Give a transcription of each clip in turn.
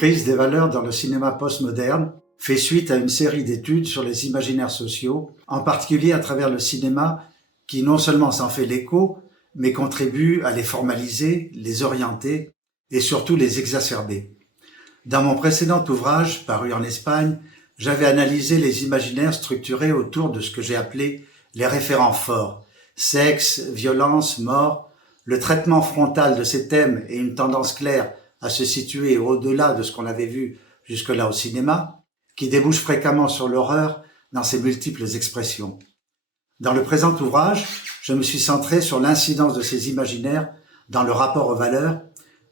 Crise des valeurs dans le cinéma postmoderne fait suite à une série d'études sur les imaginaires sociaux, en particulier à travers le cinéma qui non seulement s'en fait l'écho, mais contribue à les formaliser, les orienter et surtout les exacerber. Dans mon précédent ouvrage, paru en Espagne, j'avais analysé les imaginaires structurés autour de ce que j'ai appelé les référents forts, sexe, violence, mort, le traitement frontal de ces thèmes et une tendance claire à se situer au-delà de ce qu'on avait vu jusque-là au cinéma, qui débouche fréquemment sur l'horreur dans ses multiples expressions. Dans le présent ouvrage, je me suis centré sur l'incidence de ces imaginaires dans le rapport aux valeurs,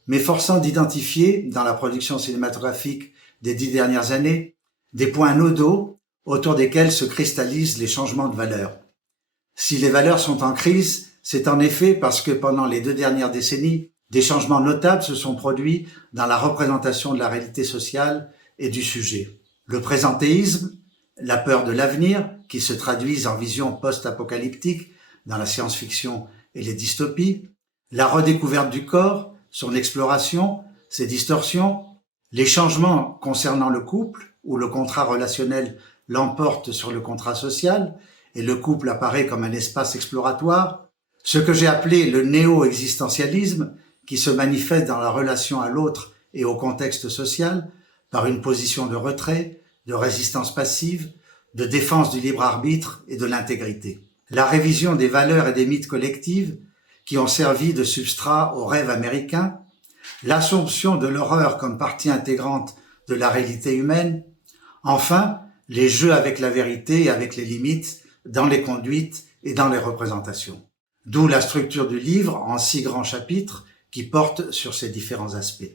m'efforçant d'identifier, dans la production cinématographique des 10 dernières années, des points nodaux autour desquels se cristallisent les changements de valeurs. Si les valeurs sont en crise, c'est en effet parce que pendant les 2 dernières décennies, des changements notables se sont produits dans la représentation de la réalité sociale et du sujet. Le présentéisme, la peur de l'avenir, qui se traduisent en visions post-apocalyptiques dans la science-fiction et les dystopies, la redécouverte du corps, son exploration, ses distorsions, les changements concernant le couple, où le contrat relationnel l'emporte sur le contrat social, et le couple apparaît comme un espace exploratoire, ce que j'ai appelé le néo-existentialisme, qui se manifeste dans la relation à l'autre et au contexte social, par une position de retrait, de résistance passive, de défense du libre arbitre et de l'intégrité. La révision des valeurs et des mythes collectifs qui ont servi de substrat au rêve américain, l'assomption de l'horreur comme partie intégrante de la réalité humaine, enfin, les jeux avec la vérité et avec les limites dans les conduites et dans les représentations. D'où la structure du livre en 6 grands chapitres qui portent sur ces différents aspects.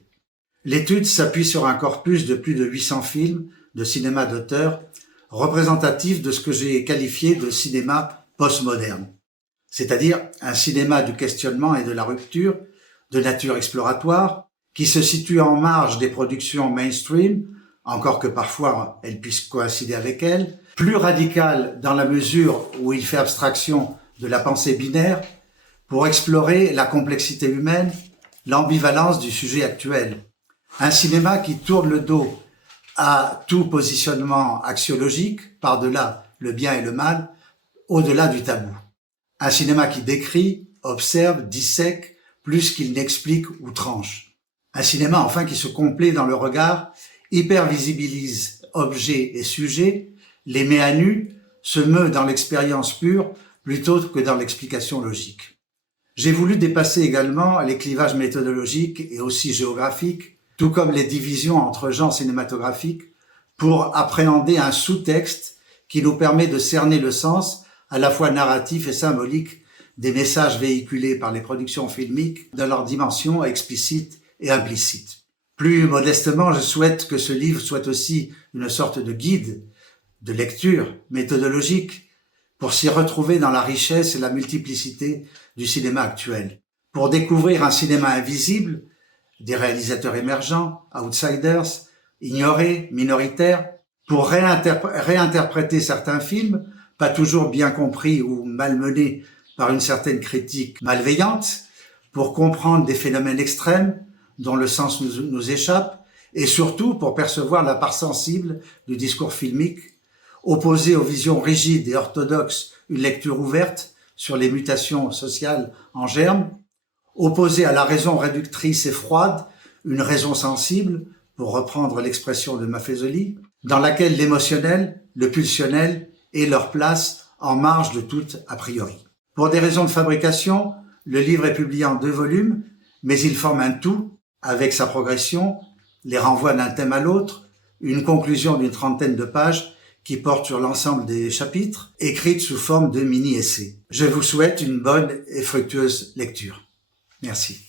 L'étude s'appuie sur un corpus de plus de 800 films de cinéma d'auteur représentatifs de ce que j'ai qualifié de cinéma postmoderne, c'est-à-dire un cinéma du questionnement et de la rupture, de nature exploratoire, qui se situe en marge des productions mainstream, encore que parfois elles puissent coïncider avec elles, plus radical dans la mesure où il fait abstraction de la pensée binaire, pour explorer la complexité humaine, l'ambivalence du sujet actuel. Un cinéma qui tourne le dos à tout positionnement axiologique, par-delà le bien et le mal, au-delà du tabou. Un cinéma qui décrit, observe, dissèque, plus qu'il n'explique ou tranche. Un cinéma enfin qui se complaît dans le regard, hypervisibilise objets et sujets, les met à nu, se meut dans l'expérience pure plutôt que dans l'explication logique. J'ai voulu dépasser également les clivages méthodologiques et aussi géographiques, tout comme les divisions entre genres cinématographiques, pour appréhender un sous-texte qui nous permet de cerner le sens, à la fois narratif et symbolique, des messages véhiculés par les productions filmiques dans leur dimension explicite et implicite. Plus modestement, je souhaite que ce livre soit aussi une sorte de guide de lecture méthodologique pour s'y retrouver dans la richesse et la multiplicité du cinéma actuel, pour découvrir un cinéma invisible, des réalisateurs émergents, outsiders, ignorés, minoritaires, pour réinterpréter certains films, pas toujours bien compris ou malmenés par une certaine critique malveillante, pour comprendre des phénomènes extrêmes dont le sens nous échappe, et surtout pour percevoir la part sensible du discours filmique, opposé aux visions rigides et orthodoxes, une lecture ouverte sur les mutations sociales en germe, opposé à la raison réductrice et froide, une raison sensible, pour reprendre l'expression de Maffezoli, dans laquelle l'émotionnel, le pulsionnel aient leur place en marge de tout a priori. Pour des raisons de fabrication, le livre est publié en 2 volumes, mais il forme un tout, avec sa progression, les renvois d'un thème à l'autre, une conclusion d'une 30aine de pages qui porte sur l'ensemble des chapitres, écrites sous forme de mini-essais. Je vous souhaite une bonne et fructueuse lecture. Merci.